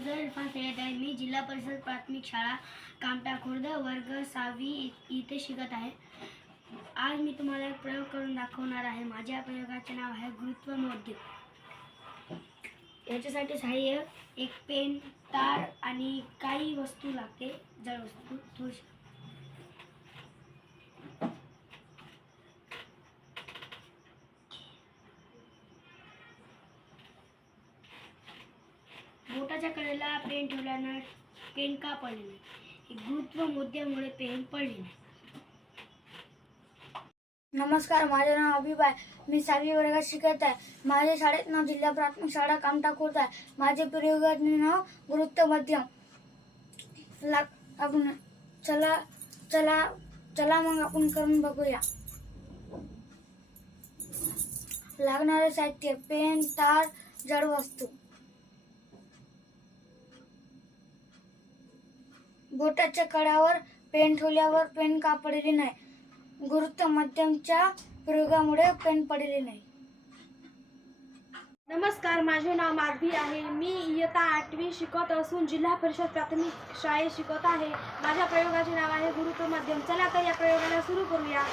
उजळ इरफान सय्यद आहे. मी जिल्हा परिषद प्राथमिक शाळा कामटा खुर्द वर्ग 6वी इथे शिकत आहे. आज मी तुम्हाला एक प्रयोग करून दाखवणार आहे. माझ्या प्रयोगाचे नाव आहे गुरुत्व मोद्य. याच्यासाठी सहाय्य एक पेन, तार आणि काही वस्तू लागते, जड वस्तू थोडीशी. बोटाच्या कडेला पेन ठेवल्यानं पेन का पडले नाही? गुरुत्व मोद्यामुळे पेन पडले नाही. नमस्कार, माझे नाव अभिप आहे. मी 6वी वर्गात शिकत आहे. माझ्या शाळेत नाव जिल्हा प्राथमिक शाळा कामटा खुर्द आहे. माझे प्रयोगाचे नाव गुरुत्व मध्यम. आपण चला चला चला मग आपण करून बघूया. लागणारे साहित्य पेन, तार, जड वस्तू. बोटाच्या कडावर पेन ठेवल्यावर पेन का पडले नाही? गुरुत्व मध्यमच्या प्रयोगामुळे पेन पडले नाही. नमस्कार, माझे नाव माधवी आहे. मी इयत्ता 8वी शिकत असून जिल्हा परिषद प्राथमिक शाळेत शिकत आहे. माझ्या प्रयोगाचे नाव आहे गुरुत्व मध्यम. चला तर या प्रयोगाला सुरू करूया.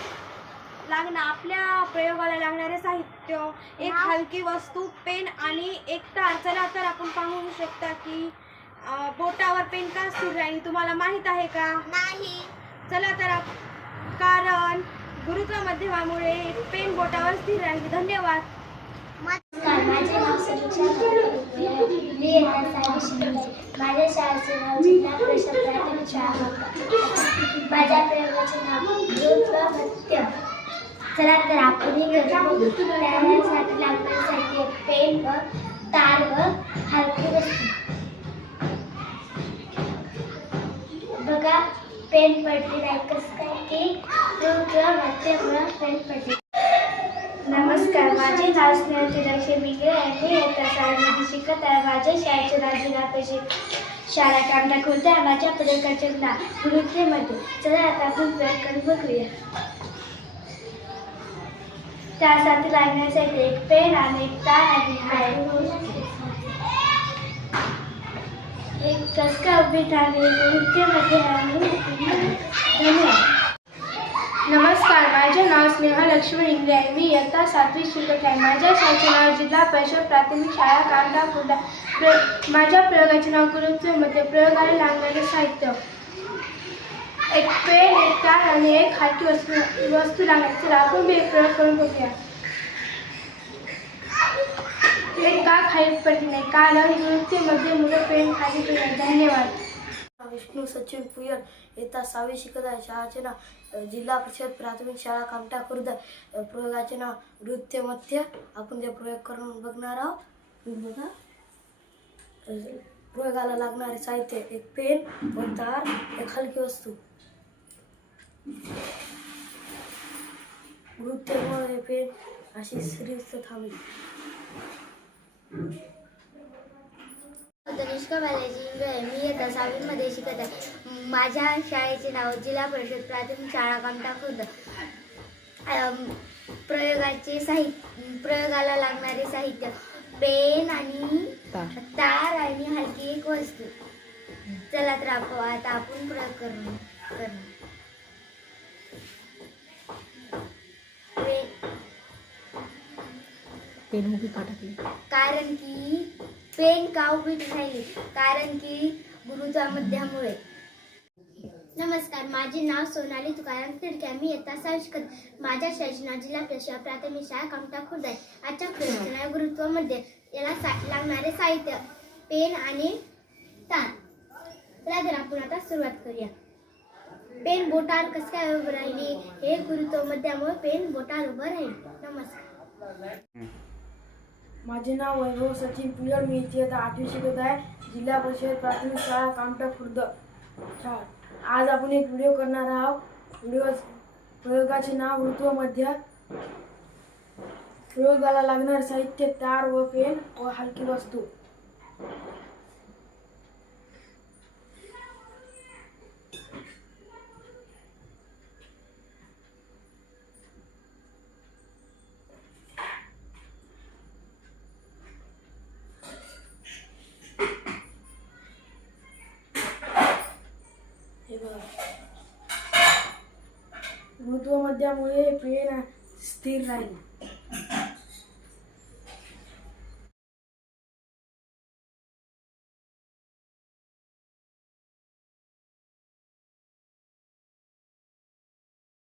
आपल्या प्रयोगाला लागणारे साहित्य एक हलकी वस्तू, पेन आणि एक तार. चला तर आपण पाहू शकता की बोटावर पेन का स्थिर राहिली तुम्हाला माहित आहे का? नाही. चला तर कारण गुरुत्व मध्यमामुळे पेन बोटावर स्थिर राहिली. धन्यवाद. नमस्कार, माझे नाव समीक्षा. मी इयत्ता 6वी शिकत आहे. माझ्या शाळेचे नाव जिल्हा परिषद प्राथमिक शाळा. माझ्या प्रयोगाचे नाव गुरुत्व मध्यम. चला तर आपण हे करू. त्यासाठी लागणारे साहित्य पेन व तार व हलकी वस्तू. बघा, पेन पडली नाही. कसं काय की गुरुत्व मध्यमामुळे पेन पडली. नमस्कार, माझे नाव स्नेहल बिंगळे आहे. मी इयत्ता 6वीमध्ये शिकत आहे. माझ्या शाळेचे नाव जिल्हा परिषद शाळा कामटा खुर्द आहे. माझ्या प्रयोगाचे नाव गुरुत्व मध्यम. चला आता आपण प्रयोग करून बघूया. त्यासाठी लागण्यासाठी एक पेन आणि एक तार आणि एक कसका उभी थांबली गुरुत्वमध्ये. धन्यवाद. नमस्कार, माझे नाव स्नेहा लक्ष्मी इंगळे आहे. मी इयत्ता 7वी शिकत आहे. माझ्या शाळेचे नाव जिल्हा परिषद प्राथमिक शाळा कामटा खुर्द. माझ्या प्रयोगाचे नाव गुरुत्व मध्ये. प्रयोगाला लागणारे साहित्य एक पेन, एक तार आणि एक हलकी वस्तू लागणार. तर आपण हे प्रयोग करून बघूया. पेन का खाली पडली नाही? कारण गुरुत्व मध्ये मुळे पेन खाली पडली नाही. धन्यवाद. विष्णू सचिन पुयर, इयत्ता 6वी शिकत आहे. शाळेचे नाव जिल्हा परिषद प्राथमिक शाळा कामटा खुर्द. प्रयोगाचे नाव गुरुत्व मध्य. आपण ते प्रयोग करून बघणार आहोत. बघा, प्रयोगाला लागणारे साहित्य एक पेन व तार, एक हलकी वस्तू. गुरुत्वामुळे पेन अशी स्थिर थांबली. तनिष्का बालाजी इंगळे. मी इयत्ता 6वीमध्ये शिकत आहे. माझ्या शाळेचे नाव जिल्हा परिषद प्राथमिक शाळा कामटा खुर्द. प्रयोगाला लागणारे साहित्य पेन आणि तार आणि हलकी एक वस्तू. चला तर आता आपण प्रयोग करणार. कारण की पेन का उभी राहिली? कारण की गुरुत्व मध्यामुळे. नमस्कार, माझे नाव सोनाली तुकाराम तिडके. मी इयत्ता 6वी शिकत. माझ्या शाळेचे नाव जिल्हा परिषद प्राथमिक शाळा कामटा खुर्द आहे. आजच्या प्रयोगाचे नाव गुरुत्व मध्ये. याला लागणारे साहित्य पेन आणि तार. चला तर आपण आता सुरुवात करूया. पेन बोटावर कसं काय उभं राहिली? हे गुरुत्व मध्यामुळे पेन बोटावर उभं राहील. नमस्कार. माझे नाव वैभव सचिन पुयर. मी इयत्ता 8वी शिकत आहे. जिल्हा परिषद प्राथमिक शाळा कामटा खुर्द. आज आपण एक व्हिडिओ करणार आहोत. प्रयोगाचे नाव गुरुत्व मध्य. प्रयोगाला लागणारे साहित्य तार व पेन व हलकी वस्तू. गुरुत्वमध्यामुळे पेन स्थिर राहील.